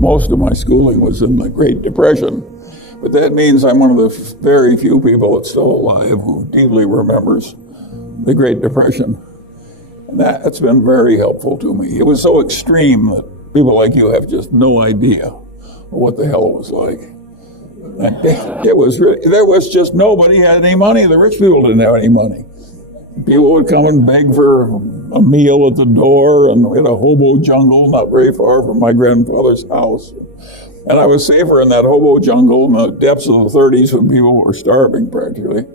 most of my schooling was in the Great Depression. But that means I'm one of the very few people that's still alive who deeply remembers the Great Depression. And that's been very helpful to me. It was so extreme that people like you have just no idea what the hell it was like. It was really, there was just nobody had any money. The rich people didn't have any money. People would come and beg for a meal at the door, and we had a hobo jungle not very far from my grandfather's house. And I was safer in that hobo jungle in the depths of the 30s when people were starving practically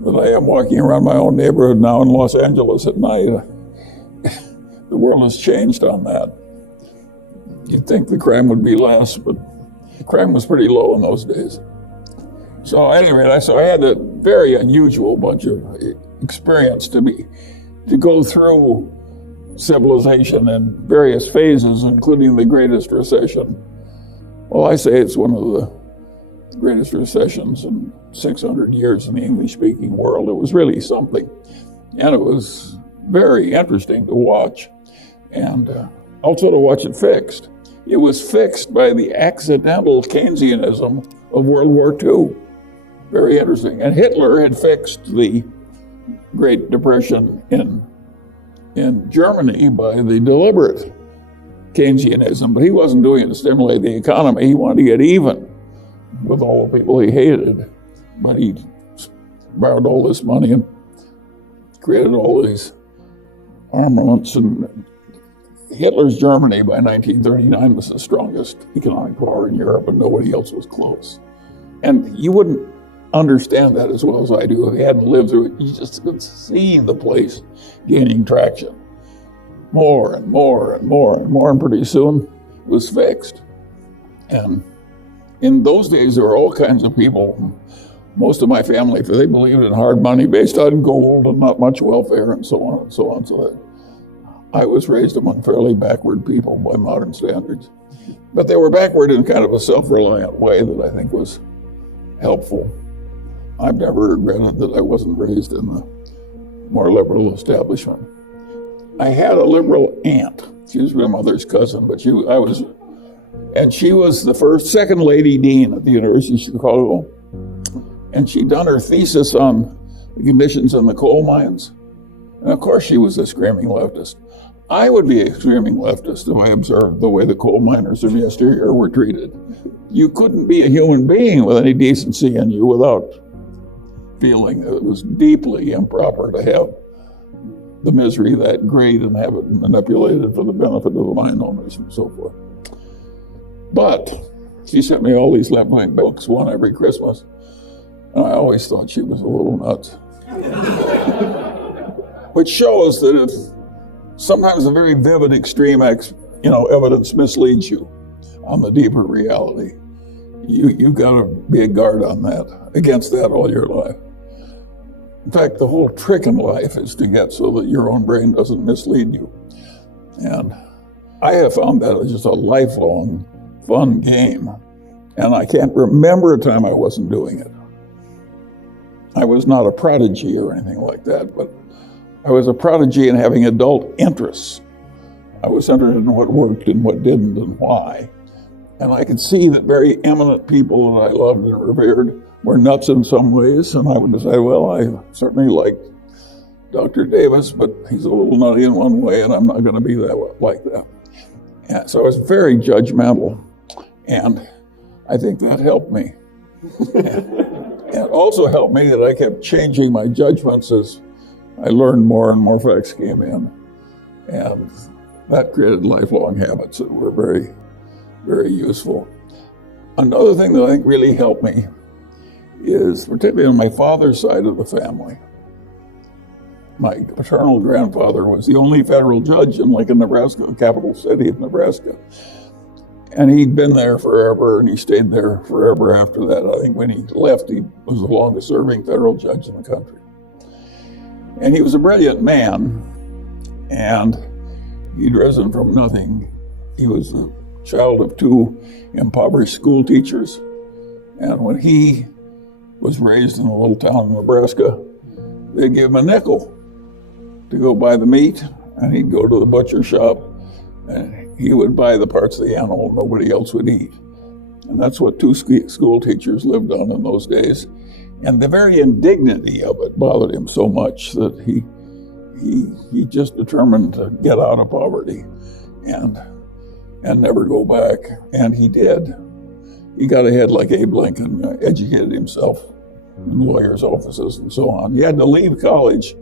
than I am walking around my own neighborhood now in Los Angeles at night. The world has changed on that. You'd think the crime would be less, but crime was pretty low in those days. So anyway, I had a very unusual bunch of experience to go through civilization in various phases, including the greatest recession. Well, I say it's one of the greatest recessions in 600 years in the English-speaking world. It was really something. And it was very interesting to watch, and also to watch it fixed. It was fixed by the accidental Keynesianism of World War II. Very interesting. And Hitler had fixed the Great Depression in Germany by the deliberate Keynesianism, but he wasn't doing it to stimulate the economy. He wanted to get even with all the people he hated. But he borrowed all this money and created all these armaments. And Hitler's Germany by 1939 was the strongest economic power in Europe, and nobody else was close. And you wouldn't understand that as well as I do if you hadn't lived through it. You just could see the place gaining traction. More and more and more and more, and pretty soon it was fixed. And in those days, there were all kinds of people. Most of my family, they believed in hard money based on gold and not much welfare and so on and so on. So that I was raised among fairly backward people by modern standards. But they were backward in kind of a self-reliant way that I think was helpful. I've never regretted that I wasn't raised in the more liberal establishment. I had a liberal aunt. She was my mother's cousin, but she was the second lady dean at the University of Chicago. And she'd done her thesis on the conditions in the coal mines. And of course, she was a screaming leftist. I would be a screaming leftist if I observed the way the coal miners of yesteryear were treated. You couldn't be a human being with any decency in you without feeling that it was deeply improper to have the misery that great and have it manipulated for the benefit of the mine owners and so forth. But she sent me all these left-wing books, one every Christmas, and I always thought she was a little nuts. Which shows that if sometimes a very vivid, extreme evidence misleads you on the deeper reality, you've got to be a guard on that, against that all your life. In fact, the whole trick in life is to get so that your own brain doesn't mislead you. And I have found that just a lifelong fun game. And I can't remember a time I wasn't doing it. I was not a prodigy or anything like that, but I was a prodigy in having adult interests. I was interested in what worked and what didn't and why. And I could see that very eminent people that I loved and revered were nuts in some ways, and I would decide, well, I certainly liked Dr. Davis, but he's a little nutty in one way, and I'm not going to be like that. And so I was very judgmental, and I think that helped me. And it also helped me that I kept changing my judgments as I learned more and more facts came in. And that created lifelong habits that were very, very useful. Another thing that I think really helped me is, particularly on my father's side of the family, my paternal grandfather was the only federal judge in Lincoln, Nebraska, the capital city of Nebraska. And he'd been there forever, and he stayed there forever after that. I think when he left, he was the longest serving federal judge in the country. And he was a brilliant man, and he'd risen from nothing. He was the child of two impoverished school teachers. And when he was raised in a little town in Nebraska, they'd give him a nickel to go buy the meat, and he'd go to the butcher shop, and he would buy the parts of the animal nobody else would eat. And that's what two school teachers lived on in those days. And the very indignity of it bothered him so much that he just determined to get out of poverty and never go back. And he did. He got ahead like Abe Lincoln, educated himself in lawyers' offices and so on. He had to leave college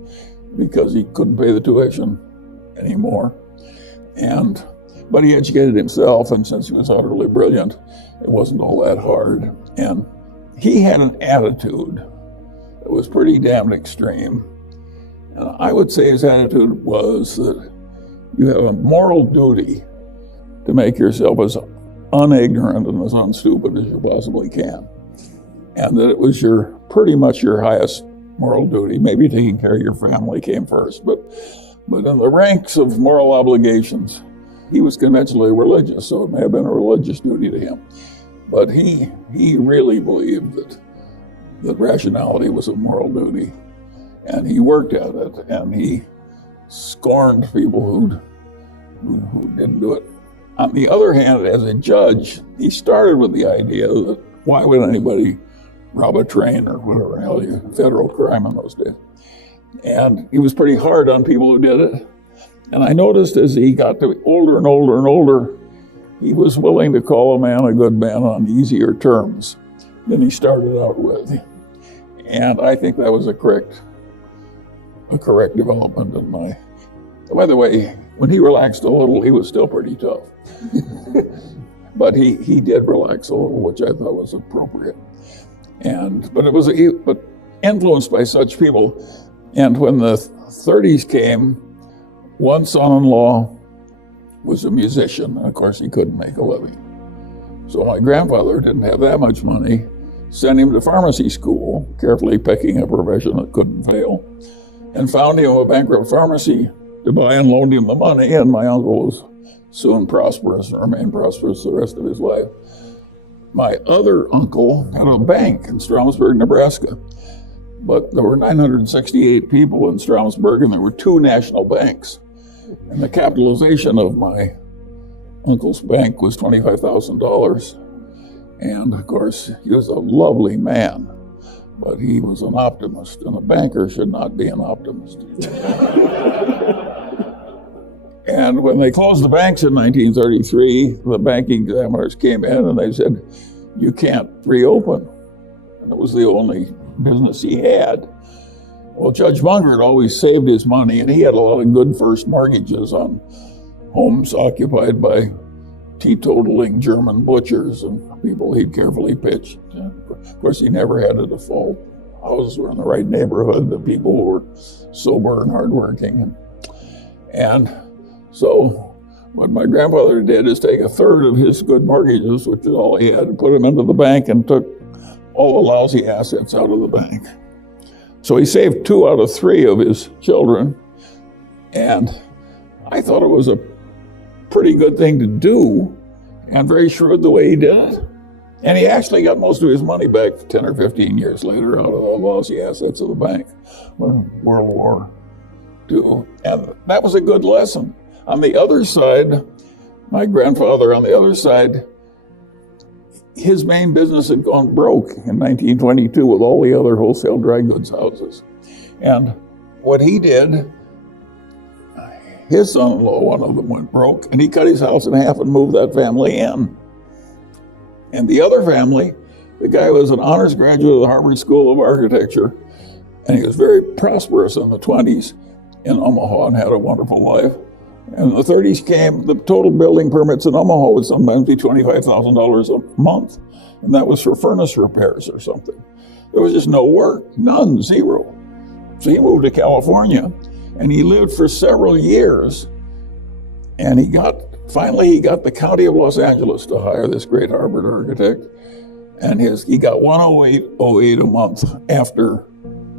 because he couldn't pay the tuition anymore. But he educated himself, and since he was utterly brilliant, it wasn't all that hard. And he had an attitude that was pretty damn extreme. And I would say his attitude was that you have a moral duty to make yourself as unignorant and as unstupid as you possibly can. And that it was pretty much your highest moral duty. Maybe taking care of your family came first, but in the ranks of moral obligations, he was conventionally religious, so it may have been a religious duty to him. But he really believed that rationality was a moral duty, and he worked at it, and he scorned people who didn't do it. On the other hand, as a judge, he started with the idea that why would anybody rob a train or whatever, hell, federal crime in those days. And he was pretty hard on people who did it. And I noticed as he got to be older and older and older, he was willing to call a man a good man on easier terms than he started out with. And I think that was a correct development in my... By the way, when he relaxed a little, he was still pretty tough. But he did relax a little, which I thought was appropriate. But influenced by such people. And when the 30s came, one son-in-law was a musician, and of course he couldn't make a living. So my grandfather didn't have that much money, sent him to pharmacy school, carefully picking a profession that couldn't fail, and found him a bankrupt pharmacy to buy and loaned him the money, and my uncle was soon prosperous and remained prosperous the rest of his life. My other uncle had a bank in Stromsburg, Nebraska, but there were 968 people in Stromsburg, and there were two national banks. And the capitalization of my uncle's bank was $25,000. And of course, he was a lovely man, but he was an optimist, and a banker should not be an optimist. And when they closed the banks in 1933, the banking examiners came in and they said, you can't reopen. And it was the only business he had. Well, Judge Munger had always saved his money, and he had a lot of good first mortgages on homes occupied by teetotaling German butchers and people he'd carefully pitched. Of course, he never had a default. Houses were in the right neighborhood, the people were sober and hardworking. And so what my grandfather did is take a third of his good mortgages, which is all he had, and put them into the bank and took all the lousy assets out of the bank. So he saved 2 out of 3 of his children, and I thought it was a pretty good thing to do, and very shrewd the way he did it. And he actually got most of his money back 10 or 15 years later out of the lousy assets of the bank when World War II. And that was a good lesson. On the other side, my grandfather on the other side, his main business had gone broke in 1922 with all the other wholesale dry goods houses. And what he did, his son-in-law, one of them, went broke, and he cut his house in half and moved that family in. And the other family, the guy was an honors graduate of the Harvard School of Architecture, and he was very prosperous in the 20s in Omaha and had a wonderful life. And the 30s came, the total building permits in Omaha would sometimes be $25,000 a month. And that was for furnace repairs or something. There was just no work, none, zero. So he moved to California, and he lived for several years. And finally he got the County of Los Angeles to hire this great Harvard architect. And he got $108.08 a month after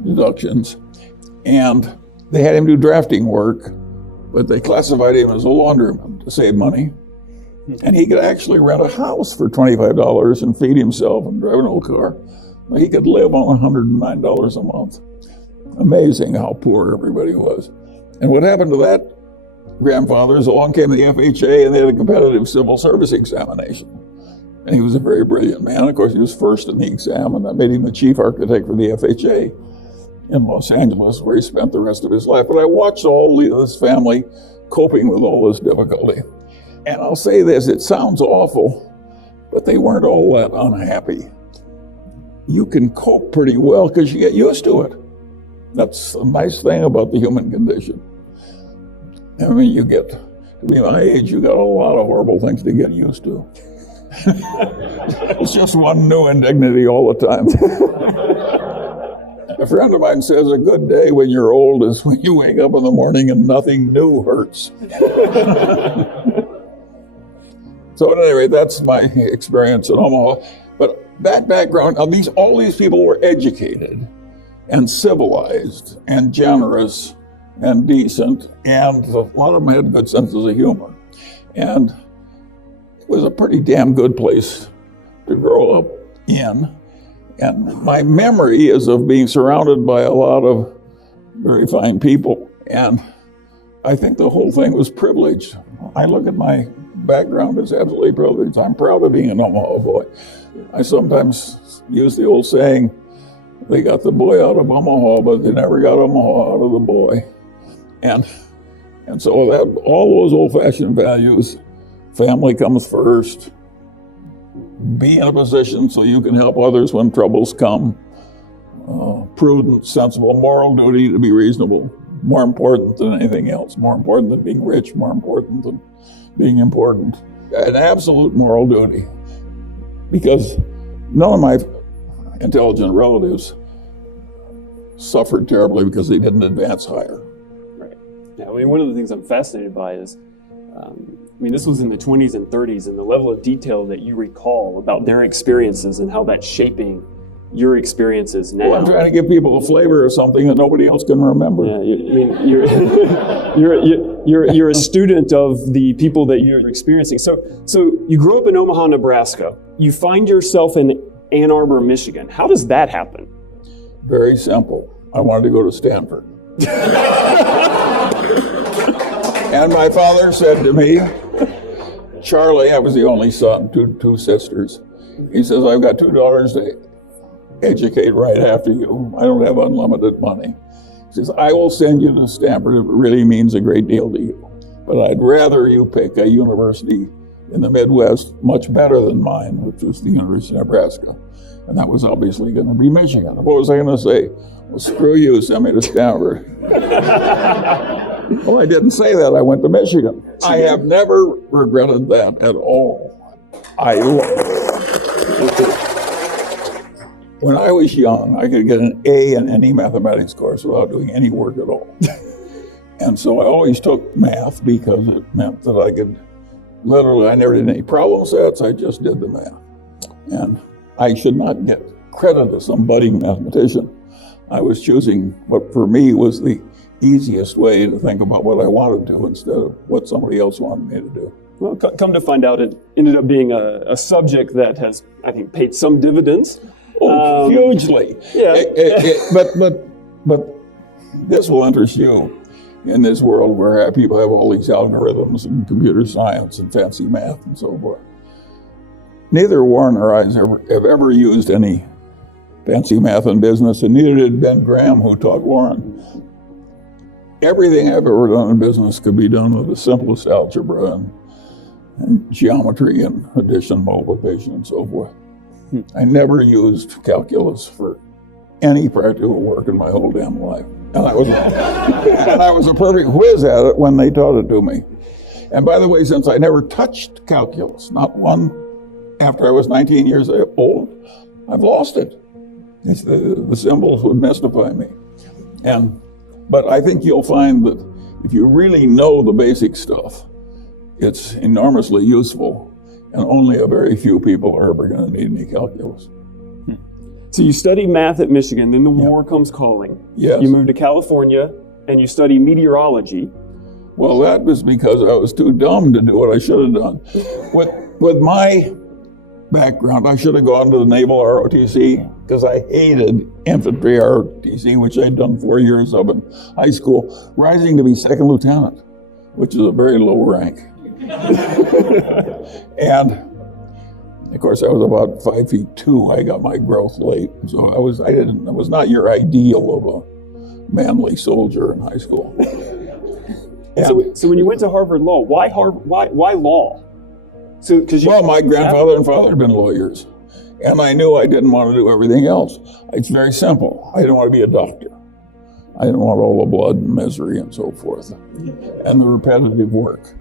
deductions. And they had him do drafting work, but they classified him as a laundryman to save money. And he could actually rent a house for $25 and feed himself and drive an old car. He could live on $109 a month. Amazing how poor everybody was. And what happened to that grandfathers, along came the FHA, and they had a competitive civil service examination. And he was a very brilliant man. Of course, he was first in the exam, and that made him the chief architect for the FHA in Los Angeles, where he spent the rest of his life. But I watched all this family coping with all this difficulty. And I'll say this, it sounds awful, but they weren't all that unhappy. You can cope pretty well because you get used to it. That's the nice thing about the human condition. I mean, you get to be my age, you got a lot of horrible things to get used to. It's just one new indignity all the time. A friend of mine says a good day when you're old is when you wake up in the morning and nothing new hurts. So at any rate, that's my experience in Omaha. But that background, all these people were educated and civilized and generous and decent, and a lot of them had good senses of humor. And it was a pretty damn good place to grow up in. And my memory is of being surrounded by a lot of very fine people. And I think the whole thing was privileged. I look at my background as absolutely privileged. I'm proud of being an Omaha boy. I sometimes use the old saying, they got the boy out of Omaha, but they never got Omaha out of the boy. And so that all those old-fashioned values, family comes first, be in a position so you can help others when troubles come, prudent, sensible, moral duty to be reasonable, more important than anything else, more important than being rich, more important than being important, an absolute moral duty. Because none of my intelligent relatives suffered terribly because they didn't advance higher. Right. Yeah, I mean, one of the things I'm fascinated by is, this was in the 20s and 30s, and the level of detail that you recall about their experiences and how that's shaping your experiences now. Well, I'm trying to give people a flavor of something that nobody else can remember. Yeah, you're a student of the people that you're experiencing. So you grew up in Omaha, Nebraska. You find yourself in Ann Arbor, Michigan. How does that happen? Very simple. I wanted to go to Stanford. And my father said to me, Charlie, I was the only son, two sisters. He says, I've got two daughters to educate right after you. I don't have unlimited money. He says, I will send you to Stanford if it really means a great deal to you. But I'd rather you pick a university in the Midwest much better than mine, which was the University of Nebraska. And that was obviously going to be Michigan. What was I going to say? Well, screw you, send me to Stanford. Well, I didn't say that. I went to Michigan. I have never regretted that at all. When I was young, I could get an A in any mathematics course without doing any work at all. And so I always took math because it meant that I could I never did any problem sets, I just did the math. And I should not get credit as some budding mathematician. I was choosing what for me was the easiest way to think about what I wanted to instead of what somebody else wanted me to do. Well, come to find out, it ended up being a subject that has, I think, paid some dividends. Oh, hugely. Yeah. But this will interest you in this world where people have all these algorithms and computer science and fancy math and so forth. Neither Warren or I have ever used any fancy math in business, and neither did Ben Graham, who taught Warren. Everything I've ever done in business could be done with the simplest algebra and geometry and addition, multiplication, and so forth. I never used calculus for any practical work in my whole damn life. And I was a perfect whiz at it when they taught it to me. And by the way, since I never touched calculus, not one after I was 19 years old, I've lost it. The symbols would mystify me. But I think you'll find that if you really know the basic stuff, it's enormously useful, and only a very few people are ever going to need any calculus. So you study math at Michigan, then the war comes calling. Yes. You move to California, and you study meteorology. Well, that was because I was too dumb to do what I should have done. With my background, I should have gone to the Naval ROTC because I hated infantry ROTC, which I'd done 4 years of in high school. Rising to be second lieutenant which is a very low rank. And of course, I was about 5'2". I got my growth late, so I was not your ideal of a manly soldier in high school. So when you went to Harvard Law, why law? Well, my grandfather and father had been lawyers, and I knew I didn't want to do everything else. It's very simple. I didn't want to be a doctor. I didn't want all the blood and misery and so forth, and the repetitive work.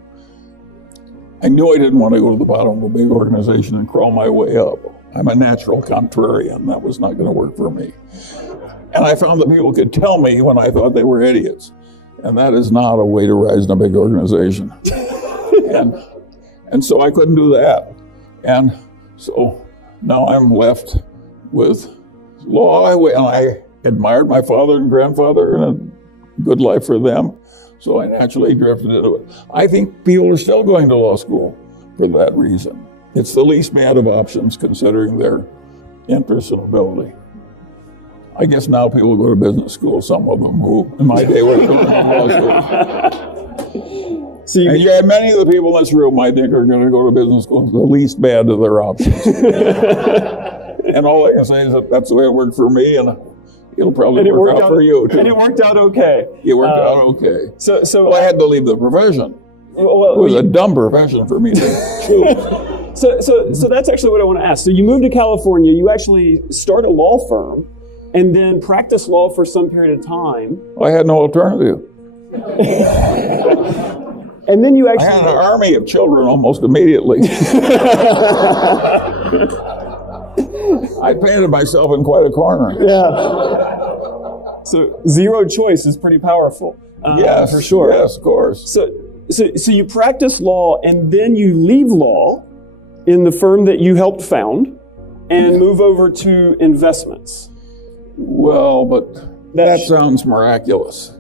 I knew I didn't want to go to the bottom of a big organization and crawl my way up. I'm a natural contrarian. That was not going to work for me. And I found that people could tell me when I thought they were idiots. And that is not a way to rise in a big organization. and so I couldn't do that. And so now I'm left with law, and I admired my father and grandfather, and a good life for them. So I naturally drifted into it. I think people are still going to law school for that reason. It's the least bad of options considering their interest and ability. I guess now people go to business school, some of them who in my day were going to law school. And yeah, many of the people in this room I think are going to go to business school. It's the least bad of their options. And all I can say is that that's the way it worked for me, and it'll probably work out for you too. And it worked out okay. It worked out okay. So I had to leave the profession. Well, it was a dumb profession for me to choose. So that's actually what I want to ask. So you moved to California, you actually start a law firm, and then practice law for some period of time. I had no alternative. And then you actually... I had an army of children almost immediately. I painted myself in quite a corner. Yeah. So zero choice is pretty powerful. Yes, for sure. Yes, of course. So you practice law, and then you leave law in the firm that you helped found and move over to investments. Well, but that sounds miraculous.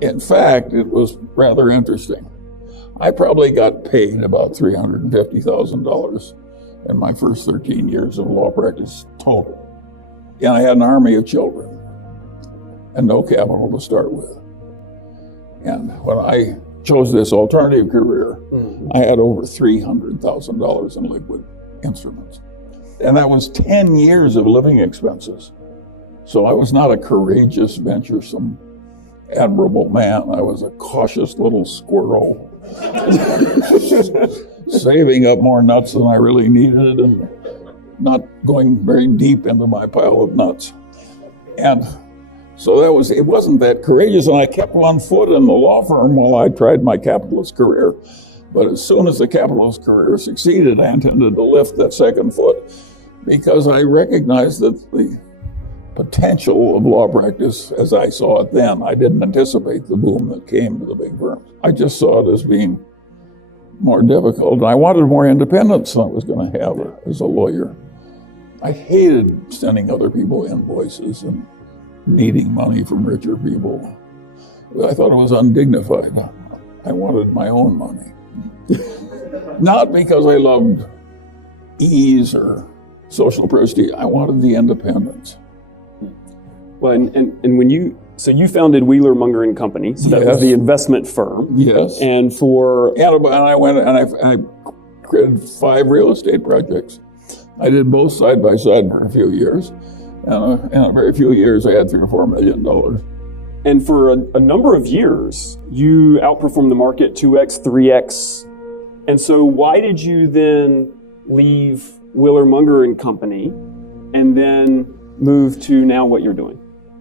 In fact, it was rather interesting. I probably got paid about $350,000 in my first 13 years of law practice total. And I had an army of children and no capital to start with. And when I chose this alternative career, I had over $300,000 in liquid instruments. And that was 10 years of living expenses. So I was not a courageous, venturesome, admirable man. I was a cautious little squirrel, saving up more nuts than I really needed and not going very deep into my pile of nuts. And so it wasn't that courageous, and I kept one foot in the law firm while I tried my capitalist career. But as soon as the capitalist career succeeded, I intended to lift that second foot because I recognized that the potential of law practice, as I saw it then, I didn't anticipate the boom that came to the big firms. I just saw it as being more difficult, and I wanted more independence than I was going to have as a lawyer. I hated sending other people invoices and needing money from richer people. I thought it was undignified. I wanted my own money. Not because I loved ease or social prestige. I wanted the independence. Well, and when you founded Wheeler, Munger and Company, so that was the investment firm. Yes. And I went and I created 5 real estate projects. I did both side by side for a few years. And in a very few years, I had $3 or $4 million. And for a number of years, you outperformed the market 2x, 3x. And so why did you then leave Wheeler, Munger and Company and then move to now what you're doing?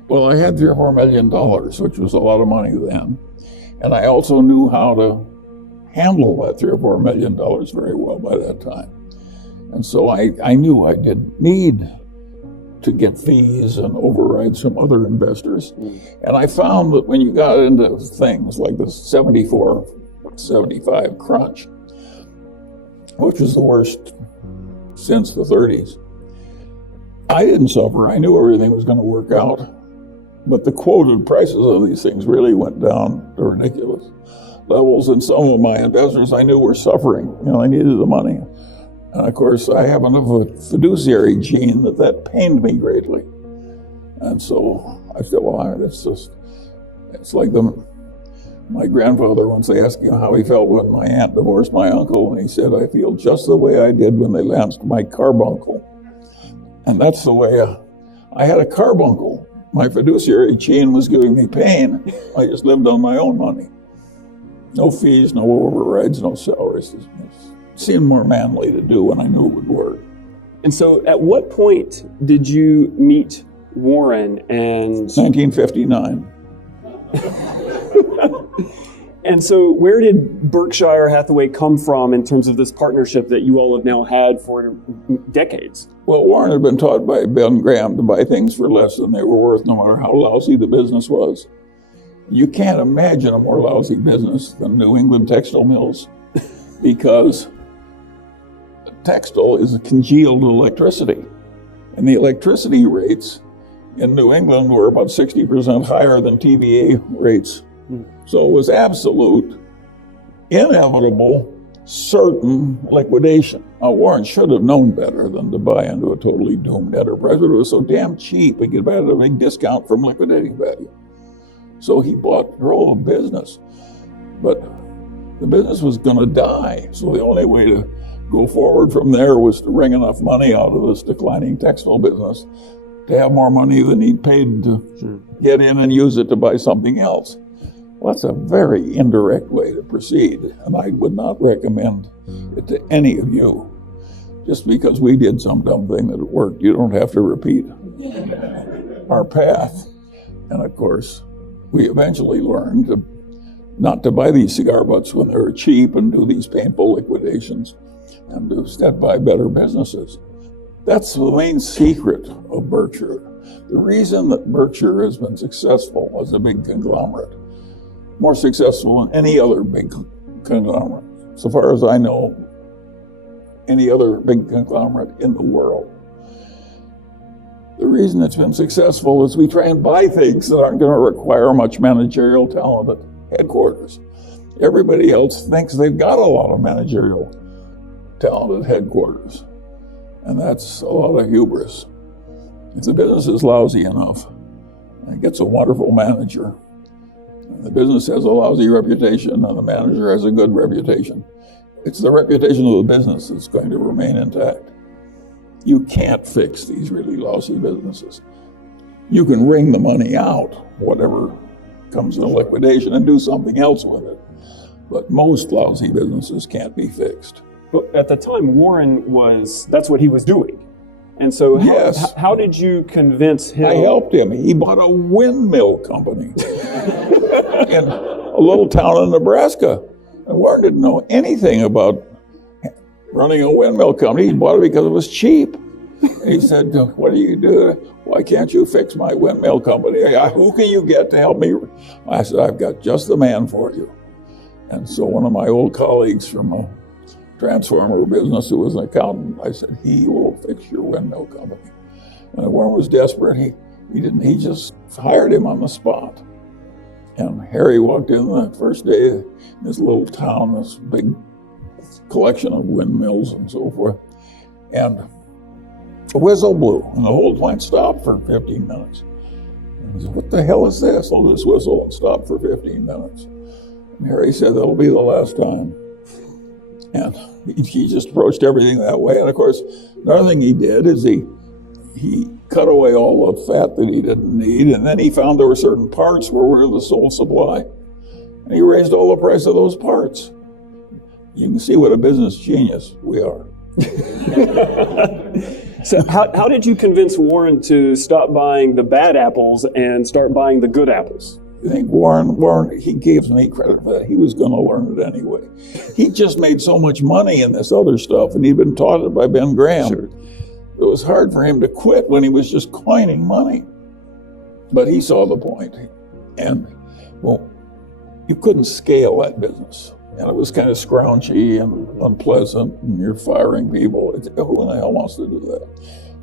Well, I had $3 or $4 million, which was a lot of money then. And I also knew how to handle that $3 or $4 million very well by that time. And so I knew I did need to get fees and override some other investors. And I found that when you got into things like the 74, 75 crunch, which was the worst since the 30s, I didn't suffer. I knew everything was going to work out. But the quoted prices of these things really went down to ridiculous levels. And some of my investors I knew were suffering. I needed the money. And of course, I happen to have a fiduciary gene that pained me greatly. And so I said, well, it's like My grandfather once asked him how he felt when my aunt divorced my uncle, and he said, "I feel just the way I did when they lanced my carbuncle." And that's the way I had a carbuncle. My fiduciary chain was giving me pain. I just lived on my own money. No fees, no overrides, no salaries. It seemed more manly to do when I knew it would work. And so at what point did you meet Warren and... 1959. And so where did Berkshire Hathaway come from in terms of this partnership that you all have now had for decades? Well, Warren had been taught by Ben Graham to buy things for less than they were worth, no matter how lousy the business was. You can't imagine a more lousy business than New England textile mills, because textile is congealed electricity. And the electricity rates in New England were about 60% higher than TVA rates. So it was absolute, inevitable, certain liquidation. Now, Warren should have known better than to buy into a totally doomed enterprise, but it was so damn cheap, he could buy it at a big discount from liquidating value. So he bought control of business. But the business was going to die. So the only way to go forward from there was to wring enough money out of this declining textile business to have more money than he'd paid to get in and use it to buy something else. Well, that's a very indirect way to proceed, and I would not recommend it to any of you. Just because we did some dumb thing that worked, you don't have to repeat our path. And of course, we eventually learned not to buy these cigar butts when they were cheap and do these painful liquidations, and to instead buy better businesses. That's the main secret of Berkshire. The reason that Berkshire has been successful as a big conglomerate, more successful than any other big conglomerate, so far as I know, any other big conglomerate in the world. The reason it's been successful is we try and buy things that aren't going to require much managerial talent at headquarters. Everybody else thinks they've got a lot of managerial talent at headquarters, and that's a lot of hubris. If the business is lousy enough and it gets a wonderful manager, and the business has a lousy reputation and the manager has a good reputation, it's the reputation of the business that's going to remain intact. You can't fix these really lousy businesses. You can wring the money out, whatever comes in liquidation, and do something else with it. But most lousy businesses can't be fixed. But at the time, that's what he was doing. And so how did you convince him? I helped him. He bought a windmill company in a little town in Nebraska. And Warren didn't know anything about running a windmill company. He bought it because it was cheap. And he said, "What do you do? Why can't you fix my windmill company? Who can you get to help me?" I said, "I've got just the man for you." And so one of my old colleagues from a transformer business who was an accountant, I said, "He will fix your windmill company." And Warren was desperate. He just hired him on the spot. And Harry walked in the first day in this little town, this big collection of windmills and so forth. And a whistle blew, and the whole plant stopped for 15 minutes. And he said, "What the hell is this?" "Oh, this whistle," and stopped for 15 minutes. And Harry said, "That'll be the last time." And he just approached everything that way. And of course, another thing he did is he cut away all the fat that he didn't need. And then he found there were certain parts where we were the sole supply. And he raised all the price of those parts. You can see what a business genius we are. So how did you convince Warren to stop buying the bad apples and start buying the good apples? I think Warren, he gives me credit for that. He was going to learn it anyway. He just made so much money in this other stuff, and he'd been taught it by Ben Graham. Sure. It was hard for him to quit when he was just coining money. But he saw the point. And, well, you couldn't scale that business. And it was kind of scrounchy and unpleasant, and you're firing people. Who in the hell wants to do that?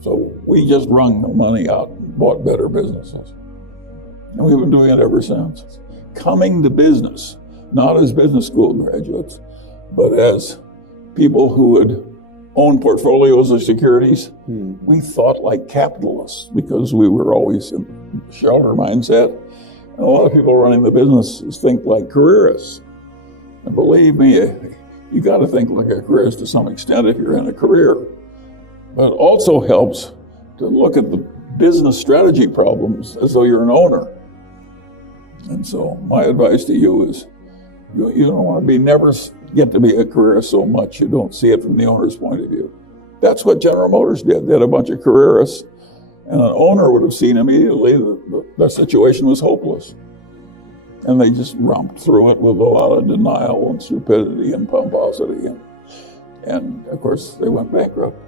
So we just wrung the money out and bought better businesses. And we've been doing it ever since. Coming to business, not as business school graduates, but as people who would own portfolios of securities. We thought like capitalists because we were always in shelter mindset. And a lot of people running the businesses think like careerists. And believe me, you got to think like a careerist to some extent if you're in a career. But it also helps to look at the business strategy problems as though you're an owner. And so my advice to you is you don't want to never get to be a careerist so much you don't see it from the owner's point of view. That's what General Motors did. They had a bunch of careerists, and an owner would have seen immediately that their situation was hopeless. And they just romped through it with a lot of denial and stupidity and pomposity. And of course, they went bankrupt.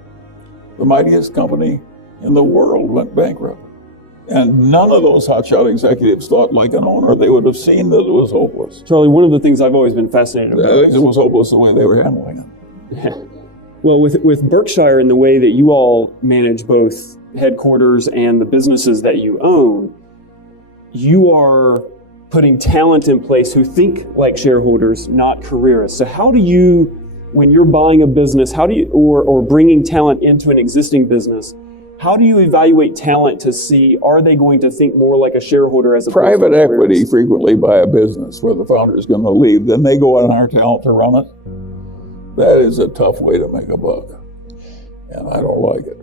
The mightiest company in the world went bankrupt. And none of those hotshot executives thought like an owner. They would have seen that it was hopeless. Charlie, one of the things I've always been fascinated about. I think it was hopeless the way they were handling it. Well, with Berkshire and the way that you all manage both headquarters and the businesses that you own, you are putting talent in place who think like shareholders, not careerists. So how do you, when you're buying a business, or bringing talent into an existing business, how do you evaluate talent to see, are they going to think more like a shareholder as a private equity frequently buy a business where the founder is going to leave, then they go out and hire talent to run it. That is a tough way to make a buck, and I don't like it.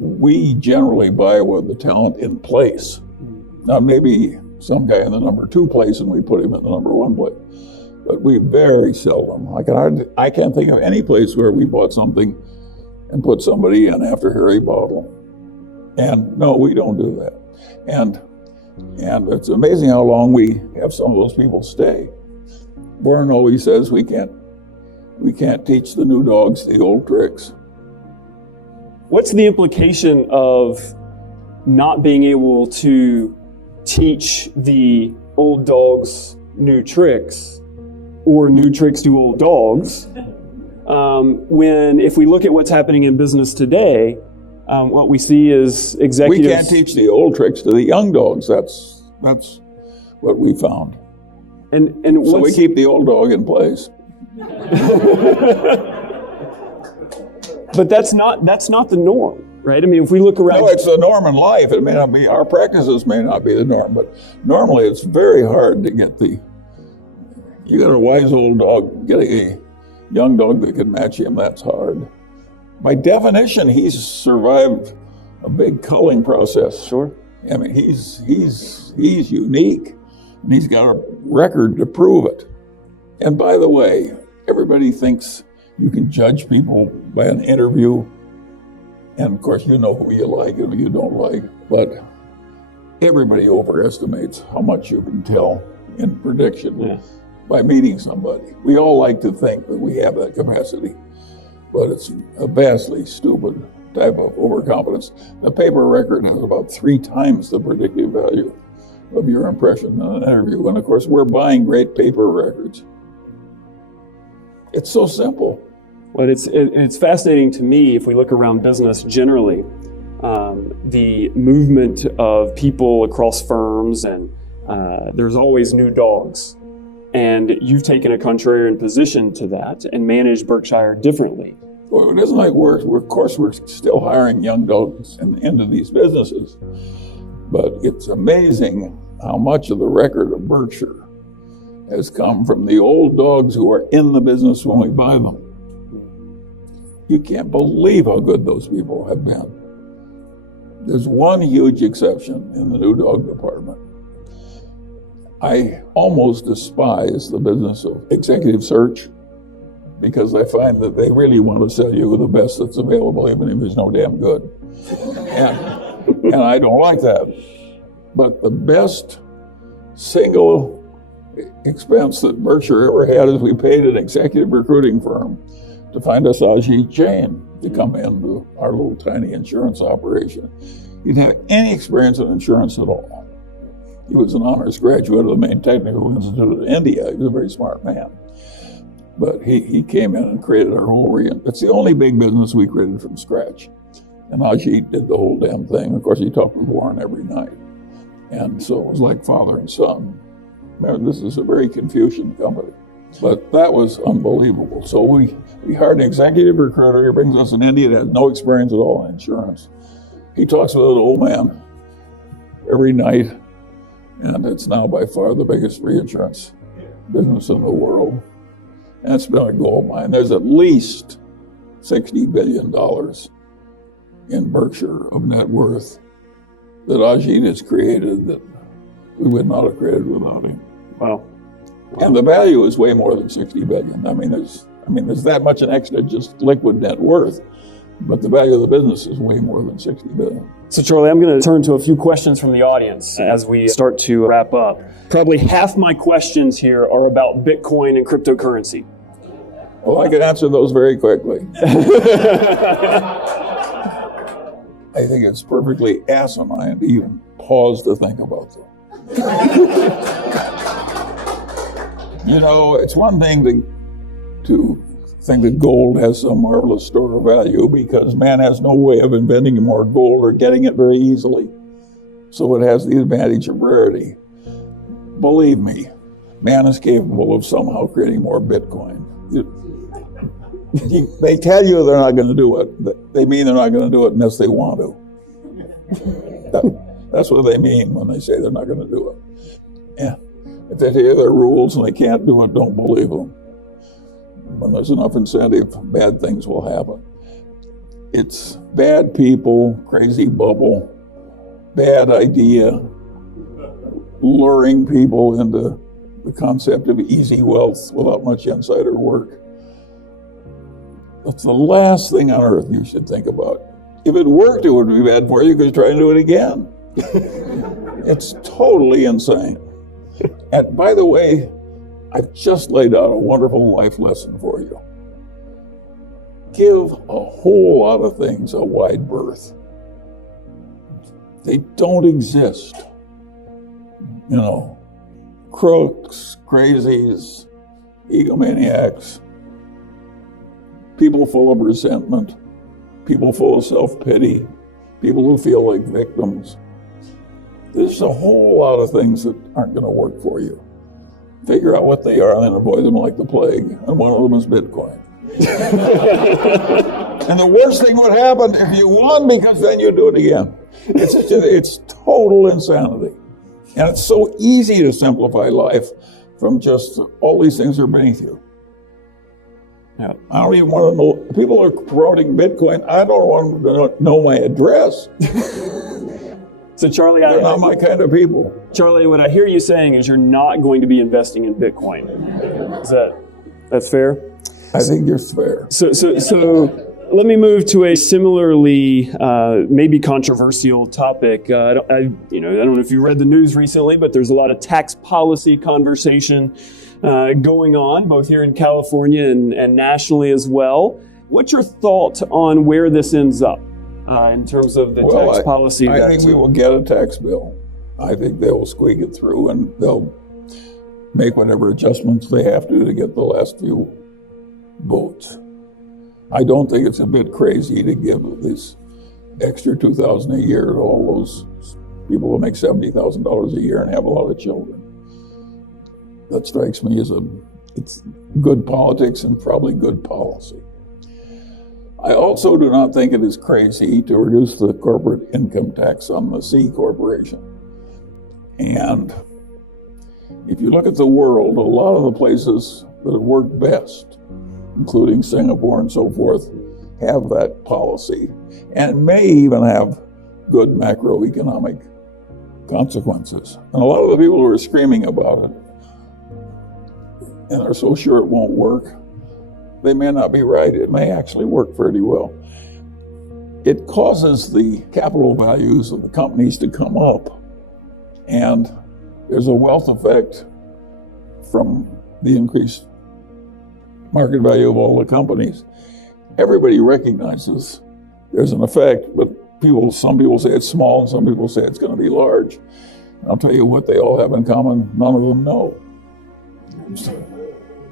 We generally buy with the talent in place. Now maybe some guy in the number 2 place and we put him in the number 1 place, but we very seldom. I can't think of any place where we bought something and put somebody in after Harry Bottle. And no, we don't do that. And it's amazing how long we have some of those people stay. Warren always says we can't teach the new dogs the old tricks. What's the implication of not being able to teach the old dogs new tricks, or new tricks to old dogs, when if we look at what's happening in business today, what we see is executives... We can't teach the old tricks to the young dogs. That's what we found. And so we keep the old dog in place. But that's not the norm, right? I mean, if we look around... No, it's the norm in life. It may not be, our practices may not be the norm, but normally it's very hard to get you got a wise old dog, get a young dog that can match him, that's hard. By definition, he's survived a big culling process. Sure. I mean, he's unique, and he's got a record to prove it. And by the way, everybody thinks you can judge people by an interview. And of course, you know who you like and who you don't like. But everybody overestimates how much you can tell in prediction by meeting somebody. We all like to think that we have that capacity, but it's a vastly stupid type of overconfidence. A paper record has about 3 times the predictive value of your impression in an interview. And of course, we're buying great paper records. It's so simple. Well, it's fascinating to me, if we look around business generally, the movement of people across firms, and there's always new dogs. And you've taken a contrarian position to that and managed Berkshire differently. Well, it isn't like we're still hiring young dogs into these businesses. But it's amazing how much of the record of Berkshire has come from the old dogs who are in the business when we buy them. You can't believe how good those people have been. There's one huge exception in the new dog department. I almost despise the business of executive search because I find that they really want to sell you the best that's available, even if it's no damn good. And I don't like that. But the best single expense that Berkshire ever had is we paid an executive recruiting firm to find us Ajit Jain to come into our little tiny insurance operation. He didn't have any experience in insurance at all. He was an honors graduate of the main technical institute of India. He was a very smart man. But he came in and created our whole it's the only big business we created from scratch. And Ajit did the whole damn thing. Of course, he talked with Warren every night. And so it was like father and son. Remember, this is a very Confucian company. But that was unbelievable. So we hired an executive recruiter. He brings us in India that has no experience at all in insurance. He talks with an old man every night And it's now by far the biggest reinsurance business in the world. And it's been a gold mine. There's at least $60 billion in Berkshire of net worth that Ajit has created that we would not have created without him. Wow. And the value is way more than $60 billion. I mean, there's that much in extra just liquid net worth, but the value of the business is way more than $60 billion. So Charlie, I'm going to turn to a few questions from the audience as we start to wrap up. Probably half my questions here are about Bitcoin and cryptocurrency. Well, I can answer those very quickly. I think it's perfectly asinine to even pause to think about them. You know, it's one thing to think that gold has some marvelous store of value because man has no way of inventing more gold or getting it very easily. So it has the advantage of rarity. Believe me, man is capable of somehow creating more Bitcoin. They tell you they're not going to do it, but they mean they're not going to do it unless they want to. That's what they mean when they say they're not going to do it. Yeah. If they tell you there are rules and they can't do it, don't believe them. When there's enough incentive, bad things will happen. It's bad people, crazy bubble, bad idea, luring people into the concept of easy wealth without much insider work. That's the last thing on earth you should think about. If it worked, it would be bad for you because try and do it again. It's totally insane. And by the way, I've just laid out a wonderful life lesson for you. Give a whole lot of things a wide berth. They don't exist. You know, crooks, crazies, egomaniacs, people full of resentment, people full of self-pity, people who feel like victims. There's a whole lot of things that aren't going to work for you. Figure out what they are and then avoid them like the plague. And one of them is Bitcoin. And the worst thing would happen if you won because then you do it again. It's total insanity. And it's so easy to simplify life from just all these things are beneath you. Yeah. I don't even want to know. People are promoting Bitcoin. I don't want to know my address. So Charlie, they're not my kind of people. Charlie, what I hear you saying is you're not going to be investing in Bitcoin. That's fair? I think you're fair. So let me move to a similarly maybe controversial topic. I don't know if you read the news recently, but there's a lot of tax policy conversation going on, both here in California and nationally as well. What's your thought on where this ends up in terms of the tax policy? I think we will get a tax bill. I think they will squeak it through and they'll make whatever adjustments they have to get the last few votes. I don't think it's a bit crazy to give this extra $2,000 a year to all those people who make $70,000 a year and have a lot of children. That strikes me as it's good politics and probably good policy. I also do not think it is crazy to reduce the corporate income tax on the C corporation. And if you look at the world, a lot of the places that have worked best, including Singapore and so forth, have that policy and may even have good macroeconomic consequences. And a lot of the people who are screaming about it and are so sure it won't work, they may not be right. It may actually work pretty well. It causes the capital values of the companies to come up, and there's a wealth effect from the increased market value of all the companies. Everybody recognizes there's an effect, but some people say it's small and some people say it's going to be large. And I'll tell you what they all have in common, none of them know.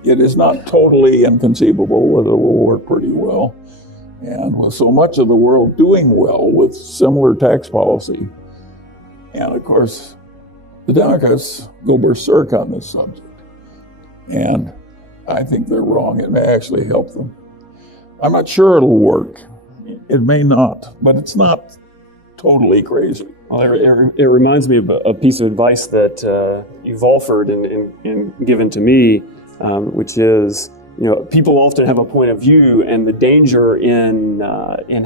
It is not totally inconceivable that it will work pretty well. And with so much of the world doing well with similar tax policy, and of course, the Democrats go berserk on this subject. And I think they're wrong. It may actually help them. I'm not sure it'll work. It may not, but it's not totally crazy. Well, it reminds me of a piece of advice that you've offered and given to me, which is, people often have a point of view, and the danger in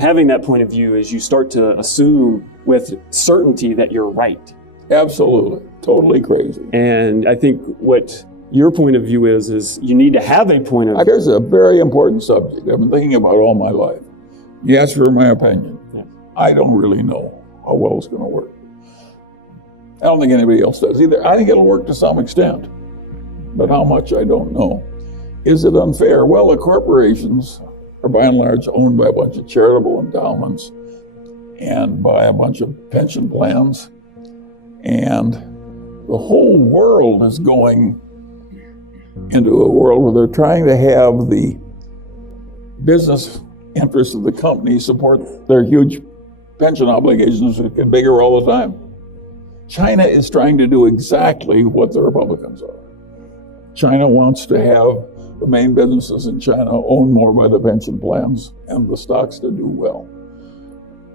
having that point of view is you start to assume with certainty that you're right. Absolutely. Totally crazy. And I think what your point of view is you need to have a point of view. Here's a very important subject I've been thinking about all my life. You asked for my opinion. Yeah. I don't really know how well it's going to work. I don't think anybody else does either. I think it'll work to some extent, but how much, I don't know. Is it unfair? Well, the corporations are by and large owned by a bunch of charitable endowments and by a bunch of pension plans, and the whole world is going into a world where they're trying to have the business interests of the company support their huge pension obligations that get bigger all the time. China is trying to do exactly what the Republicans are. China wants to have the main businesses in China owned more by the pension plans and the stocks to do well.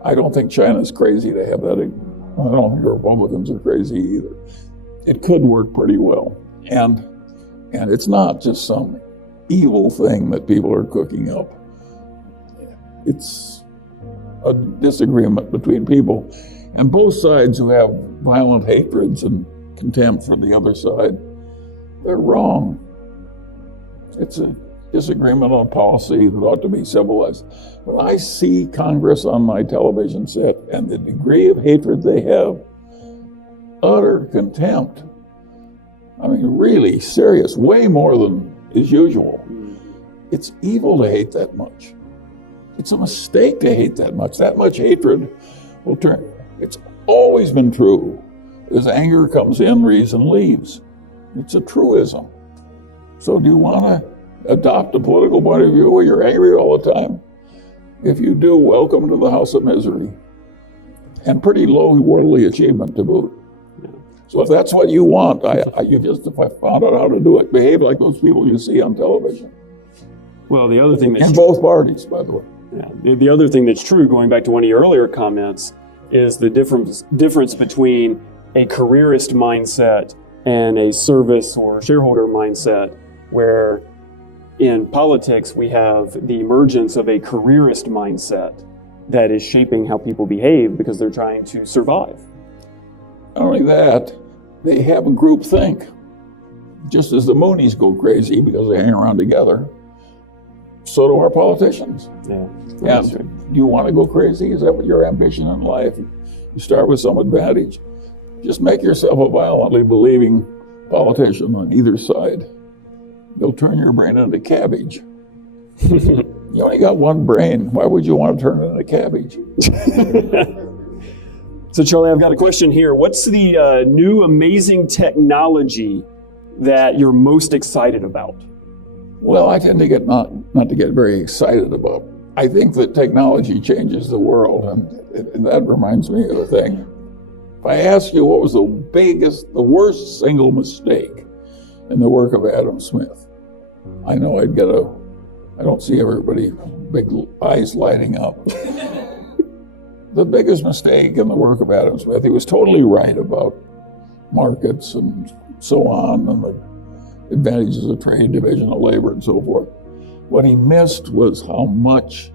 I don't think China's crazy to have that. I don't think the Republicans are crazy either. It could work pretty well. And it's not just some evil thing that people are cooking up. It's a disagreement between people. And both sides who have violent hatreds and contempt for the other side, they're wrong. It's a disagreement on policy that ought to be civilized. When I see Congress on my television set and the degree of hatred they have, utter contempt, I mean, really serious, way more than is usual. It's evil to hate that much. It's a mistake to hate that much. That much hatred will turn. It's always been true. As anger comes in, reason leaves. It's a truism. So do you want to adopt a political point of view where you're angry all the time? If you do, welcome to the house of misery. And pretty low worldly achievement to boot. So if that's what you want, if I found out how to do it, behave like those people you see on television. Well, the other thing that's in both parties, by the way. Yeah. The other thing that's true, going back to one of your earlier comments, is the difference between a careerist mindset and a service or shareholder mindset, where in politics we have the emergence of a careerist mindset that is shaping how people behave because they're trying to survive. Not only that, they have a group think. Just as the Moonies go crazy because they hang around together, so do our politicians. Yeah, and do you want to go crazy? Is that what your ambition in life? You start with some advantage. Just make yourself a violently believing politician on either side. They'll turn your brain into cabbage. You only got one brain. Why would you want to turn it into cabbage? So, Charlie, I've got a question here. What's the new amazing technology that you're most excited about? Well, I tend to get not to get very excited about. I think that technology changes the world, and that reminds me of a thing. If I ask you what was the worst single mistake in the work of Adam Smith, I know I'd get I don't see everybody, big eyes lighting up. The biggest mistake in the work of Adam Smith, he was totally right about markets and so on, and the advantages of trade, division of labor, and so forth. What he missed was how much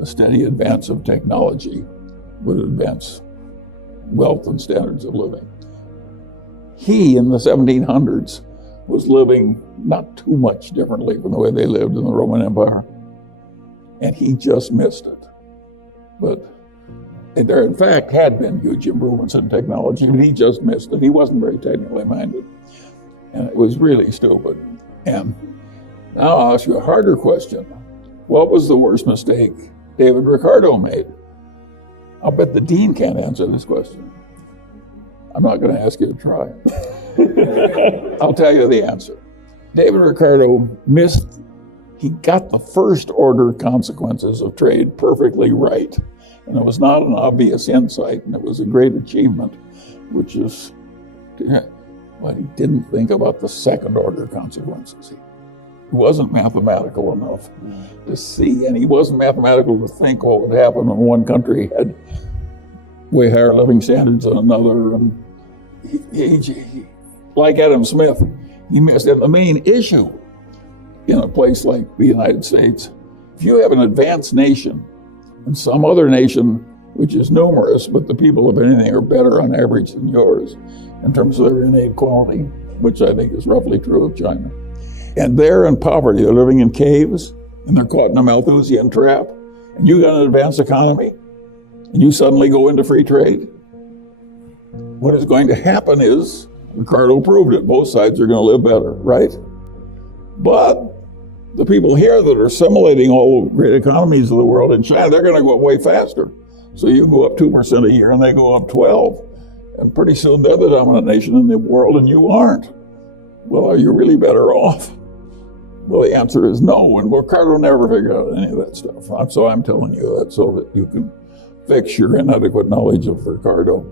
a steady advance of technology would advance wealth and standards of living. He, in the 1700s, was living not too much differently from the way they lived in the Roman Empire, and he just missed it. But there, in fact, had been huge improvements in technology, but he just missed it. He wasn't very technically minded, and it was really stupid. And now I'll ask you a harder question. What was the worst mistake David Ricardo made? I'll bet the dean can't answer this question. I'm not going to ask you to try. I'll tell you the answer. David Ricardo he got the first order consequences of trade perfectly right. And it was not an obvious insight, and it was a great achievement, which is, well, he didn't think about the second order consequences. He wasn't mathematical enough to see, and he wasn't mathematical to think what would happen when one country had way higher living standards than another. And like Adam Smith, he missed it. The main issue in a place like the United States, if you have an advanced nation and some other nation which is numerous, but the people of anything are better on average than yours in terms of their innate quality, which I think is roughly true of China. And they're in poverty, they're living in caves, and they're caught in a Malthusian trap. And you got an advanced economy, and you suddenly go into free trade. What is going to happen is, Ricardo proved it, both sides are going to live better, right? But the people here that are assimilating all the great economies of the world in China, they're going to go up way faster. So you go up 2% a year and they go up 12. And pretty soon they're the dominant nation in the world and you aren't. Well, are you really better off? Well, the answer is no. And Ricardo never figured out any of that stuff. So I'm telling you that so that you can fix your inadequate knowledge of Ricardo.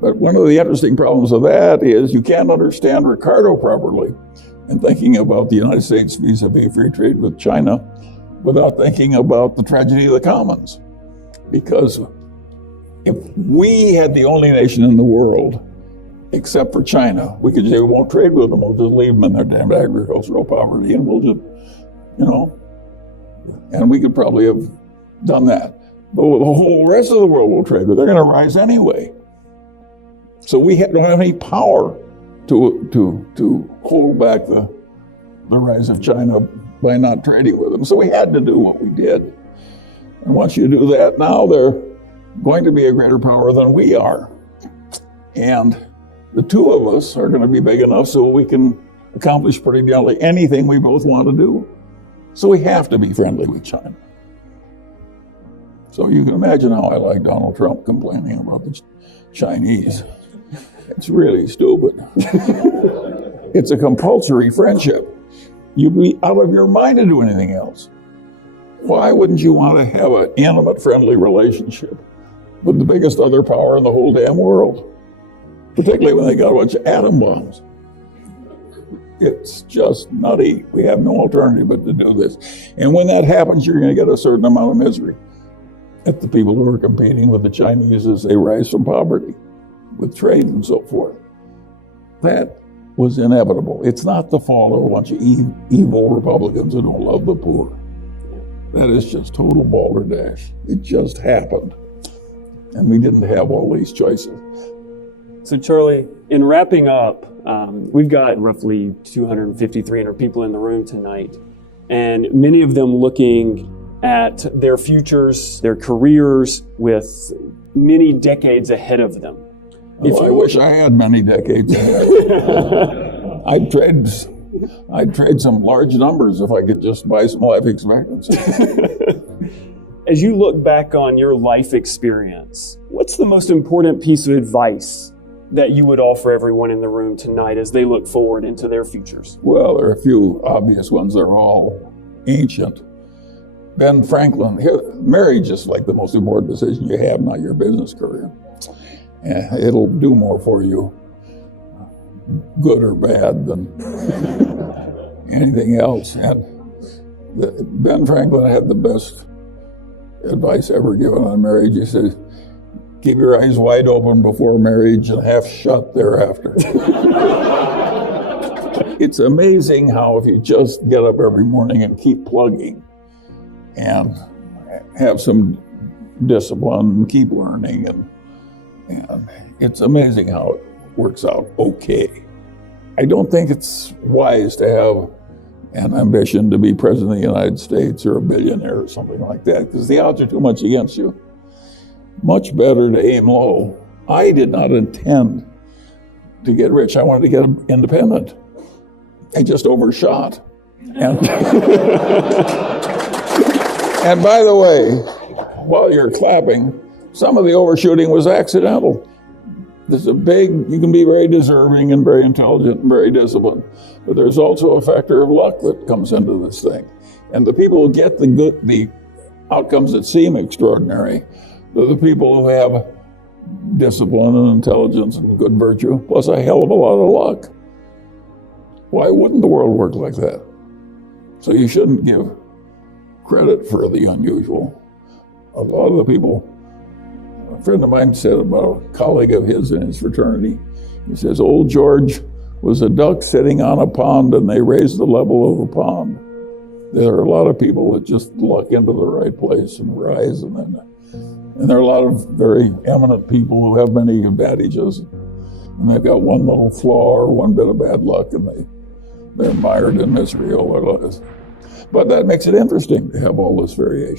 But one of the interesting problems of that is you can't understand Ricardo properly in thinking about the United States vis-a-vis free trade with China without thinking about the tragedy of the commons. Because if we had the only nation in the world, except for China, we could say we won't trade with them, we'll just leave them in their damn agricultural poverty and we'll just, and we could probably have done that. But the whole rest of the world will trade with, they're going to rise anyway. So we don't have any power to hold back the rise of China by not trading with them. So we had to do what we did. And once you do that, now they're going to be a greater power than we are. And the two of us are going to be big enough so we can accomplish pretty nearly anything we both want to do. So we have to be friendly with China. So you can imagine how I like Donald Trump complaining about the Chinese. It's really stupid. It's a compulsory friendship. You'd be out of your mind to do anything else. Why wouldn't you want to have an intimate, friendly relationship with the biggest other power in the whole damn world? Particularly when they got a bunch of atom bombs. It's just nutty. We have no alternative but to do this. And when that happens, you're going to get a certain amount of misery at the people who are competing with the Chinese as they rise from poverty, with trade and so forth. That was inevitable. It's not the fault of a bunch of evil Republicans who don't love the poor. That is just total balderdash. It just happened. And we didn't have all these choices. So Charlie, in wrapping up, we've got roughly 250, 300 people in the room tonight, and many of them looking at their futures, their careers with many decades ahead of them. I wish I had many decades ahead. I'd trade some large numbers if I could just buy some life expectancy. As you look back on your life experience, what's the most important piece of advice that you would offer everyone in the room tonight as they look forward into their futures? Well, there are a few obvious ones. They're all ancient. Ben Franklin, marriage is like the most important decision you have, not your business career. It'll do more for you, good or bad, than anything else. And Ben Franklin had the best advice ever given on marriage. He said, keep your eyes wide open before marriage and half shut thereafter. It's amazing how if you just get up every morning and keep plugging and have some discipline and keep learning, and it's amazing how it works out okay. I don't think it's wise to have an ambition to be president of the United States or a billionaire or something like that, because the odds are too much against you. Much better to aim low. I did not intend to get rich. I wanted to get independent. I just overshot. And, and by the way, while you're clapping, some of the overshooting was accidental. There's you can be very deserving and very intelligent and very disciplined, but there's also a factor of luck that comes into this thing. And the people who get the outcomes that seem extraordinary, they're the people who have discipline and intelligence and good virtue, plus a hell of a lot of luck. Why wouldn't the world work like that? So you shouldn't give credit for the unusual. a lot of the people, a friend of mine said about a colleague of his in his fraternity, he says, old George was a duck sitting on a pond and they raised the level of the pond. There are a lot of people that just luck into the right place and rise, and there are a lot of very eminent people who have many advantages, and they've got one little flaw or one bit of bad luck, and they're mired in misery all their lives. But that makes it interesting to have all this variation.